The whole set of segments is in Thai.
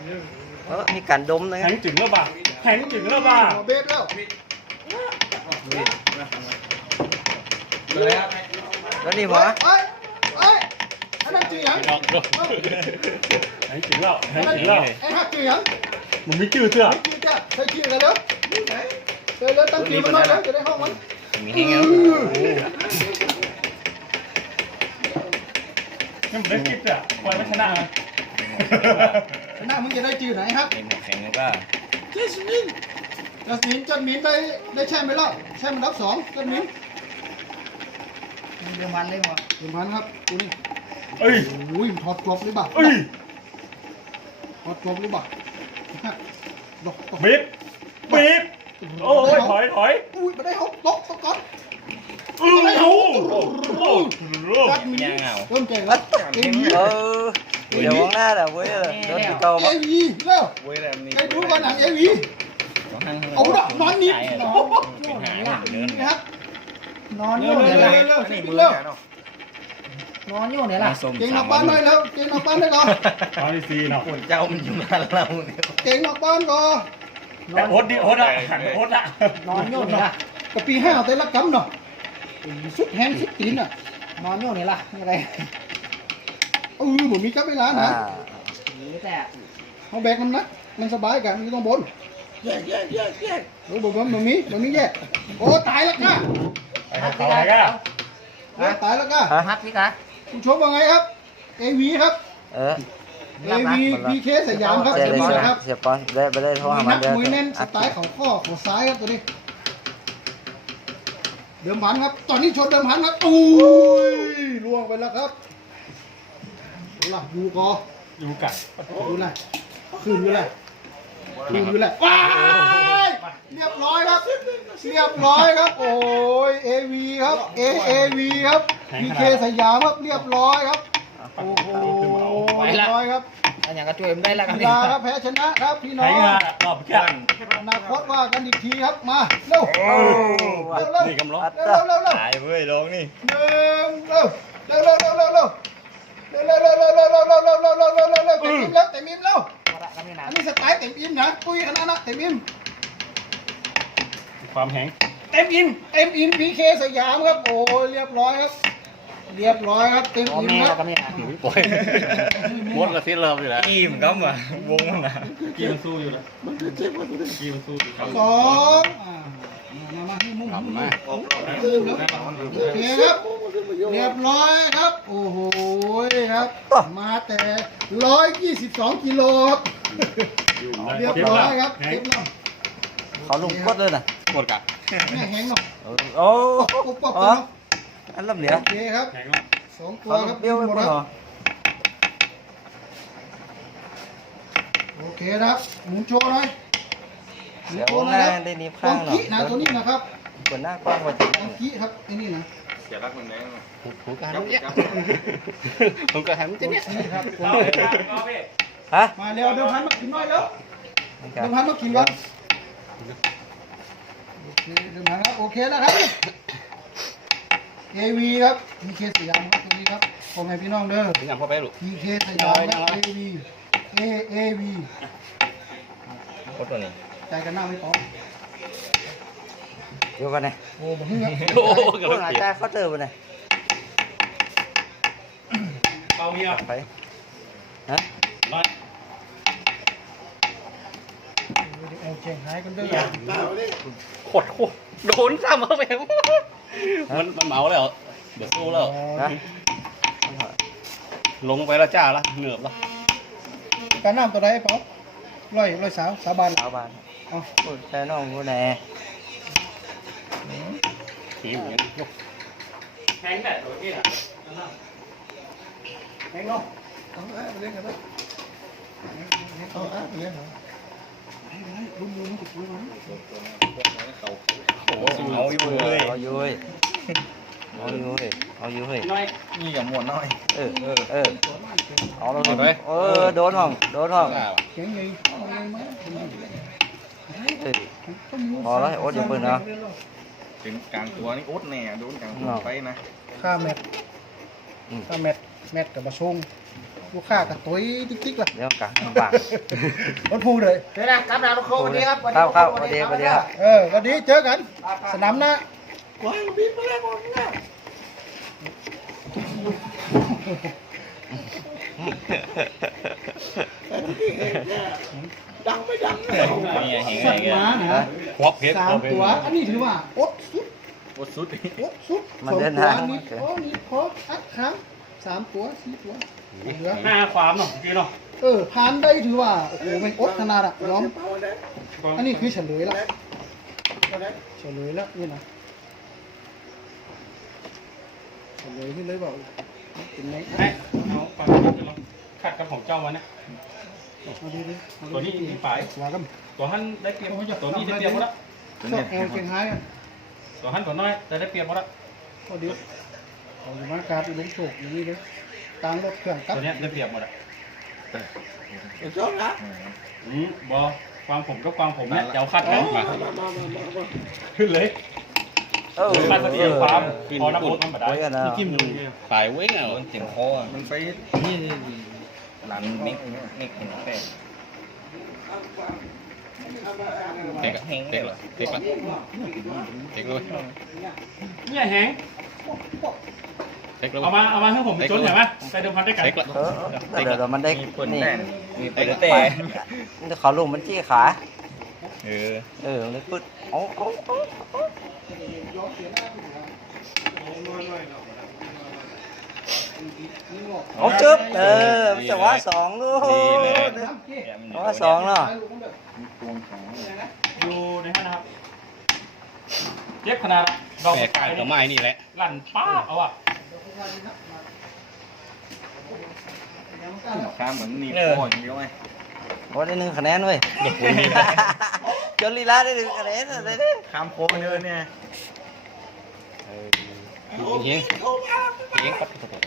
มีการดมนะคแทรับงจึงแล้วบ้าแทงจึงแล้วบ้าเบสแล้วแล้วนี่หมอเอ้ยให้มันจืดยังแทงจึงแล้วแทงจึงแล้วไอ้ฮักจืดยังมันมีชื่อเสื้อจืดจ้ะใส่จืดกันแล้วเสร็จแล้วตั้งจืดมันน้อยแล้วจะได้ห้องมันมีให้เงี้ยยังไม่ได้คิดอ่ะคอยไม่ชนะไงหน้ามึงจะได้จืดไหนครับเป็นหัวแข็งแล้วก็เจสมินจนมินได้แช่มไปแล้วแช่มมันรับ2จนมินเดี๋ยวมันเลยหมดเดี๋ยวมันครับตัวนี้เอ้ยโอ้ยถอดกรอบหรือเปล่าเอ้ยถอดกรอบหรือเปล่าดอกบีบบีบโอ้ยถอยถอยอุ้ยมาได้เขาตกก่อนโอ้โหกัดมีเริ่มเก่งแล้วเก่งเดี๋ยวมองหน้าเดี๋ยวเว้ยโดนตีเก่าเอวีแล้วไอ้ดูก่อนหนังเอวีเอาดอกนอนนิดนะครับนอนอยู่เนี่ยเร็วๆเร็วนอนอยู่เนี่ยล่ะเก่งนอกบ้านหน่อยแล้วเก่งนอกบ้านได้ก่อนตอนที่สี่เนาะคนเจ้ามันอยู่บ้านเราเนี่ยเก่งนอกบ้านก่อนแต่โอ๊ตดิโอ๊ตอ่ะโอ๊ตอ่ะนอนอยู่เนี่ยล่ะกับปี5แต่ละกำเนาะสุดแฮงสุดตีนอ่ะนอนอยู่เนี่ยล่ะอะไรเหมือนมีกับเวลานะแต่เขาแบกมันนะมันสบายกันไม่ต้องบนแยกโอ้บอกว่ามันมีแยกโอ้ตายแล้วก้าเขาอะไรกันตายแล้วก้าฮักพี่คะคุณชมว่าไงครับเอวีครับเอวีพีเคสยามครับเสียบอลครับเสียบอลได้ไปได้โทรหามันนักมวยแน่นสไตล์ของข้อของซ้ายครับตัวนี้เดิมพันครับตอนนี้ชนเดิมพันครับอุ้ยล่วงไปแล้วครับหลับอยู่ก่ออยู่กัดดูเลยคืนอยู่เลยว้ายเรียบร้อยครับโอ้ยเอวีครับเอวีครับพีเคสยามครับเรียบร้อยครับโอ้โหเรียบร้อยครับอันอย่างก็ช่วยมันได้แล้วครับกีฬาครับแพ้ชนะครับพี่น้แทองงรอบแค่อนาคตว่ากันอีกทีครับมาเร็วนี่กำลังตายเว้ยลงนี่เต็มอิ่มแล้วอันนี้สไตล์เต็มอิ่มนะตุ้ยขนาดนั้นเต็มอิ่มความแข็งเต็มอิ่มพีเคสยามครับโอ้ยเรียบร้อยครับเต็มอิ่มครับปล่อยมดกระซิบเริ่มอยู่แล้วอิ่มก็มาวงมันนะกีมันสู้อยู่แล้วกีมันสู้อยู่ 2มาให้มุมโอเคครับเรียบร้อยครับโอ้โหครับมาแต่122กิโลครับเรียบร้อยครับเรียบร้อยเขาลุงกดเลยนะกดกัดแม่แห้งเนาะโอ้ปุ๊บเนาะอันลำเหลียโอเคครับแข็งแล้ว 2ตัวครับเบี้ยวไปหมดเหรอโอเคครับหมุนโชว์หน่อยเดี๋ยวหน้าได้นี้ข้างหน่อยนะตัวนี้นะครับคนหน้ากว้างกว่าจริงอังกี้ครับไอ้นี่นะเสียรักมันแรงผมก็หันจะเนี่ยนี่ครับฮะมาเร็วเดิมพันมากินหน่อยแล้วเดิมพันมากินก่อนโอเคเดิมพันครับโอเคแล้วครับ AV ครับ PK สยามครับตัวนี้ครับของไงพี่น้องเด้อถึงอย่างพ่อไปลูก PK สยามครับ AV AV กดตัวนี้ใจกันหน้าไม่พอเดี๋ยวกันเนี่ยโอ้บ่ฮึ่งครับโอ้พวกอาจารย์เขาเจอไปไหนเอาเมียไปฮะมาเอาเชียงหายกันเด้อขดโดนซ้ำเข้าไปมันเมาแล้วเดี๋ยวสู้แล้วฮะลงไปแล้วจ้าละเหนือบละการน้ำตัวใดพอร้อยสาวบานสาวบ้านเอาพูดแค่น้องพูดแน่ขีมอย่างนี้ยกแทงแบบตัวนี้อ่ะแห้งเนาะเอาไปเล่นกันไปเอาไปเล่นเหรอลุ้นติดลุ้นโอ้โหเอาอยู่เลยเอาอยู่เลยเอาอยู่เลยเอาอยู่เลยน้อยนี่อย่าหมวนน้อยเอาเราเลยโดนห้องเก่งไงพอแล้วโอ๊ตอย่าเปิดนะถึงกลางตัวนี่อุดแน่โดนกลางตัวไปนะข้าแมทกับบะชงลูกค้ากับตัวติ๊กๆล่ะเดี๋ยวกะบางมันพูดเลยเดี๋ยวนะกำลังลูกโควันนี้ครับครับสวัสดีครับวันนี้เจอกันสนามหน้าว้ายบินมาแล้วหมดแล้วดังไม่ดังสัตว์หมานะควักเพชร 3 ตัวอันนี้ถือว่าอดสุดโอ้สุดอดสุดมันเดิน 2 ทางตัวนี่พออัดค้าง3 ตัว4 ตัวเหลือหน้าความเนาะพี่เนาะผ่านได้ถือว่าโอ้โหแม่งอดขนาดอ่ะยอมอันนี้คือเฉลยละเฉลยแล้วนี่นะเฉลยที่เลยบอกเป็นไงให้เอาความเป็นเราขัดกับของเจ้าวันนะเอาดีดิตัวนี้มีฝ่ายว่ากันตัวหันได้เปรียบตัวนี้ได้เปรียบหมดละชอบแอลเก่งหายกันตัวหันตัวน้อยแต่ได้เปรียบหมดละพอดีเอาอยู่มากราบอยู่ลงโศกอย่างนี้เลยกลางรถเครื่องตับตัวนี้ได้เปรียบหมดละบอความผมก็ความผมเนี่ยเจ้าคัดกันมาขึ้นเลยคัดเสียความพอน้ำมันมาได้ไว้กันนะจิ้มดูฝ่ายเว้งอ่ะมันเสียงคอมันไปนี่หลังมิกเห็นแปลกเด็กเลยเนี่ยแหงเอามาให้ผมจนเห็นไหมไปเดิมพันได้กันเดี๋ยวมันได้มีคนนี่แน่มีเตะเตะเขาลุงมันจี้ขาเออมันเลยปึ๊ดเอาจึ๊บจังหวะ2ลูกจังหวะ2เนาะอยู่ในห้างนะครับเย็บขนาดดอกไก่ดอกไม้นี่แหละลั่นป้าเอาอ่ะข้ามเหมือนหนีบคออย่างเดียวไงวันได้1 คะแนนเว้ยจนลีลาได้1 คะแนนอะไรเนี่ยข้ามโค้งเดินเนี่ยยิงปัด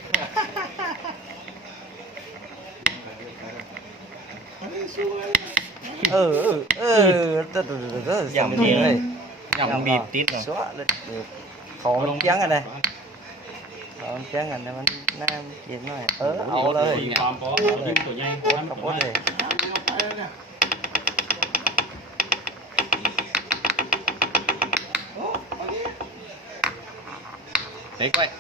อย่างนี้เลยอย่างบีบติดชัวเลยของมันเพี้ยงกันเลยของเพี้ยงกันนะมันน่ากินหน่อยเอาเลยยิงความพอยิงตัวใหญ่กับพดเลยเช็คไว้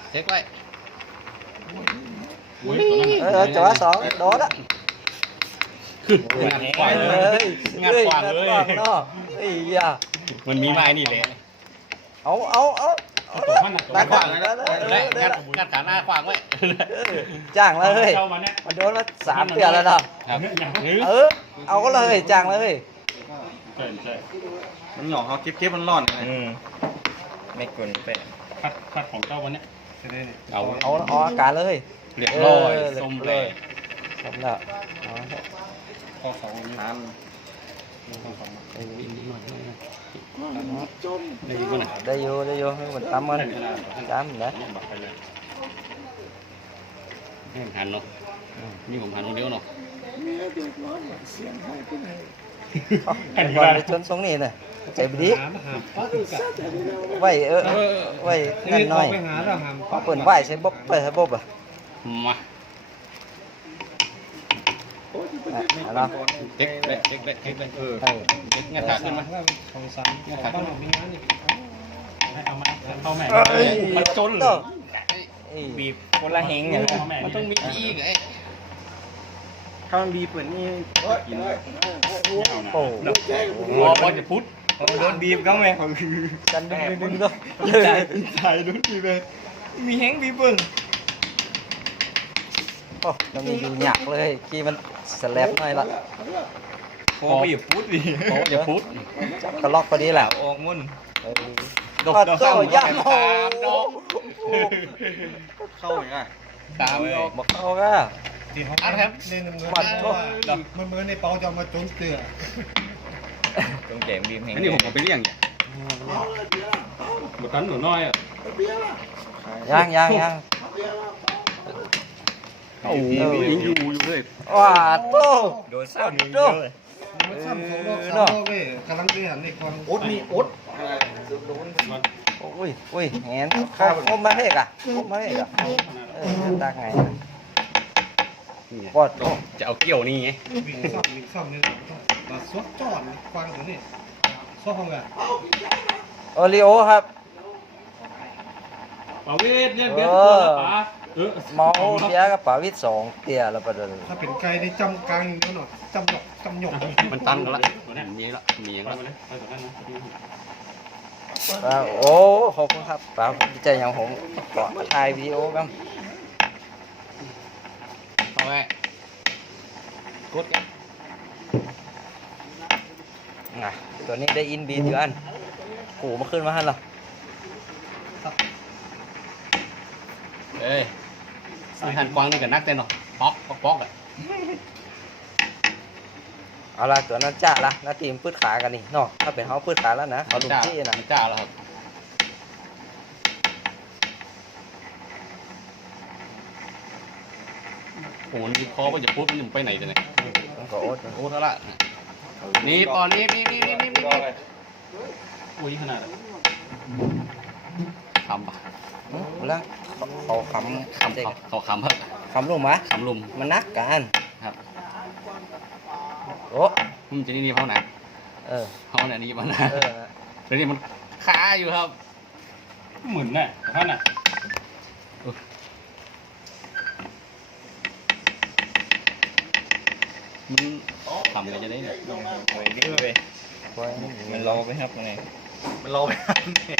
จังหวะ2โดนอ่ะงัดขวางเลยงัดขวางเลยเนาะไอ้ยามันมีไม้นี่เลยเอาตัวมันตาขวางแล้วงัดขาหน้าขวางไว้จ้างเลยมันโดนมา3 เดือนแล้วเนาะเอาก็เลยจ้างเลยมันหยอกเขาเก็บมันร่อนไงไม่กลนแปะคัดของเจ้าวันนี้เอาเอาอาการเลยเรียบร้อยส้มเลยส้มแล้วข้อสองทานได้อยู่ให้มันตำมันตำนะหันเนาะนี่ผมหันคนเดียวเนาะไอ้บอลจนตรงนี้เลยใจดีไว้ไว้เงินน้อยเปิดไหวใช้บ๊อบไปใช้บ๊อบอ่ะมาเด็กงัดขาขึ้นมางัดขาขึ้นมาเอามาเข้าแม่มันจนบีบคนละเฮงอย่างมันต้องมีอีกไอ้ถ้ามันบีบเหมือนนี่กินโอ้บอลจะพุทธโดนบีบก็ไหมเขากันดึงด้วยใส่โดนบีบเลยมีแห้งบีบเบิ้งโอ้ยังมีอยู่หยักเลยขี้มันสแลบหน่อยละพอบีบพุทธดิโอ้จะพุทธก็ล็อกพอดีแหละออกมุ่นดอกโต้ย่ำโอ้เข้าอย่างไรตามเลยบอกเข้าก็อันครับปัดโต้มันเหมือนในเปาจะมาจนเตือตรงแจมบีบแห้งอันนี้ผมเอาไปเลี้ยงเนี่ยหมดตันหนูน้อยอ่ะยังโอ้ยยังอยู่เลยว้าโต้โดนซ้ำโต้มันซ้ำ2 รอบเลยกำลังไปหันในความอดนี่อดอุ้ยแหนคมมาเพ่กอ่ะคมมาเพ่กอ่ะตักไงปอดจะเอาเกี่ยวนี่ไงวิ่งซ่อมนี่มาสวดจอดกวางตัวนี้ซ่อมกันโอริโอครับป่าเวทเรียกเบียร์ตัวละป๋าเมาเบียร์กับป๋าวิทย์2เตี่ยแล้วประเดี๋ยวถ้าเป็นไก่ได้จำกลางนิดหน่อยจำหยกมันตันกันละมีละมีอย่างละโอ้ขอบคุณครับป๋าดีใจอย่างผมขอถ่ายวิดีโอกันเอาไว้กดกันน่ะตัวนี้ได้อินบีอยู่อันกูมาขึ้นมาหันเหรอเอ้ยสังหันกวางนี่กับนักเต้นหรอป๊อกป๊อกป๊อกอ่ะเอาละตัวนั้นจ้าละหน้าทีมพืชขากันนี่เนาะถ้าเป็นเขาพืชขาแล้วนะเขาลุกที่นะจ้าแล้วครับโอ้โหนี่คอว่าจะพูดมันไปไหนแต่ไหนมันก็โอ๊ตโอ้เท่าละนี่ปอนี่อุ้ยขนาดคำปะแล้วเขาคำเด็กเขาคำครับคำลุมมะคำลุมมันนักกันครับโอ้มันจะนี่เขาไหนเออเขาเนี่ยนี่มันนะเออแล้วนี่มันคาอยู่ครับเหมือนน่ะท่านน่ะมันทำกันจะได้เนี่ยไปเรื่อยไปมันรอไปครับไงมันรอไปครับ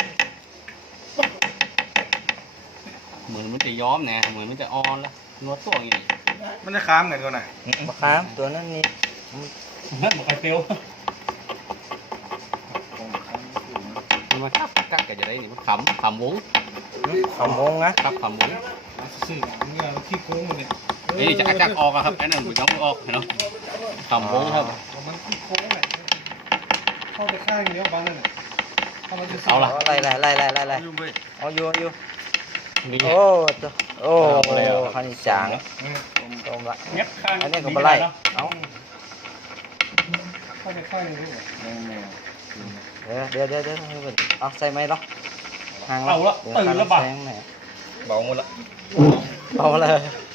เหมือนมันจะย้อมเนี่ยเหมือนมันจะออนแล้วนวดตัวอย่างนี้มันจะค้ามกันก่อนนะมะขามตัวนั้นนี่นั่นบอกใครเตียวมันมากักกันจะได้นี่มันขำวงขำวงนะครับขำวงสื่อเงาขี้โค้งมันเนี่ยนี่จะกักออกอะครับไอ้นั่นมันย้อมออกเห็นไหมขำวงครับมันขี้โค้งแหละเข้าไปข้างเดียวบ้านนั่นแหละเอาละไล่เอาอยู่นี่โอ้ตัวโอ้คันจางตรงละเงียบข้างอันนี้ก็มาไล่เอาเข้าไปข้างเดียวเดี๋ยวเอาใส่ไหมล่ะห่างเอาละตื่นแล้วบ่ะเบาหมดละเอาเลย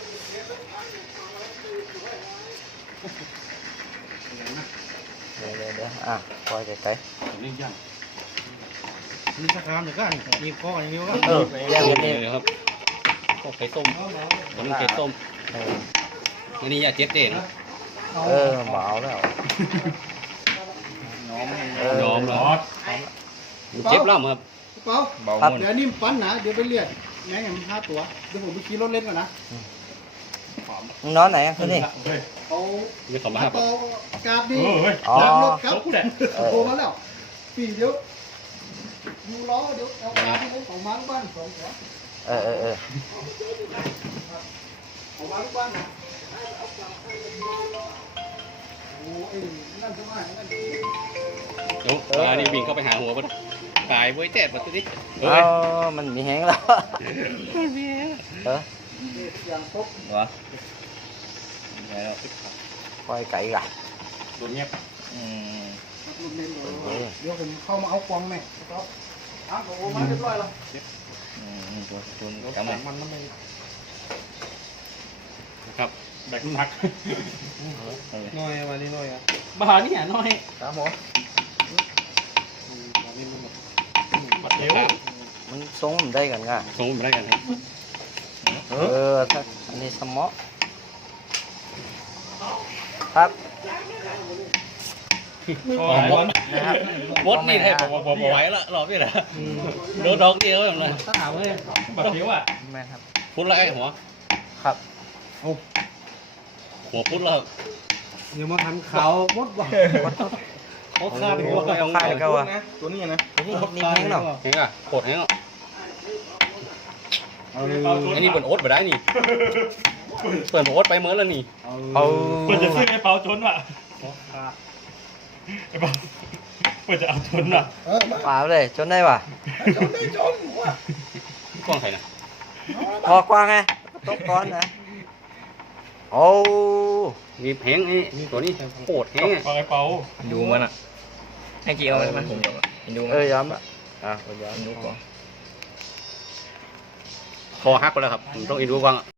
เดี๋ยวอ่ะปล่อยไกลนี่ยังมีสะคามหรือกันมีข้ออย่างเดียวกันแยกกันนี่ครับก็ไข่ส้มตัวนี้ไข่ส้มอันนี้ยาเจ็ดเด่นเบาแล้วยอมเหรอเจ็บล่ำครับเปล่าเบาหมดเดี๋ยวนี่ปั้นนะเดี๋ยวไปเรียกแม่งมัน5 ตัวเดี๋ยวผมไปขี่รถเล่นก่อนนะนอนไหนคืนนี่เอาไม่ขอมาครับต่อการดีอ๋อตามรถครับโทรมาแล้วปีเดียวอยู่ล้อเดี๋ยวเอาการที่ผมของมาลูกบ้าน2 ตัวเออของมาลูกบ้านนะโอ้ยนั่นจะมานั่นเดี๋ยวมานี่วิ่งเข้าไปหาหัวมันตายเว้ยแจ๊ดมาสิมันมีแห้งแล้วเอออย่างครบวะแล้วปล่อยไก่ก่ะโดนเงียบลูกเล่นเลยเดี๋ยวผมเข้ามาเอากวางแม่ครับอ้าวโอ้มาเรียบร้อยแล้วจำมันมันไม่นะครับแบกน้ำหนักน้อยวันนี้น้อยอ่ะบ้านี่น้อยครับผมวันนี้มันบัดเดียวมันทรงมันได้กันง่ะส่งมาได้กันครับถ้าอันนี้สมอครับบดนี่แทบบอกไหวละหลอกนี่แหละโดนดอกเดียวแบบนั้นถ้าถามว่าบัดเดียวอ่ะแม่ครับพุทธละไอ้หัวครับหัวพุทธแล้วเดี๋ยวมาทันเขาหมดว่ะเขาคาดหัวค่ายก็ว่าตัวนี้นะนี่แห้งเนาะเห็นอ่ะโคตรแห้งอ่ะอันนี้เปิดโอ๊ตไปได้นี่เปิดโอ๊ตไปเมื่อแล้วนี่เอาเปิดจะซื้อไอ้เปาจนว่ะไอ้เปาเปิดจะเอาจนว่ะเปล่าเลยจนได้ป่ะกล้องใครนะพอกว้างไงตกก้อนนะโอ้มีแห้งนี่ตัวนี้โคตรแห้งอ่ะไอ้เปาดูมันอ่ะให้กี่เอาไหมผมดูย้ำอ่ะย้ำดูก่อนคอหักไปแล้วครับผมต้องอินดูบ้าง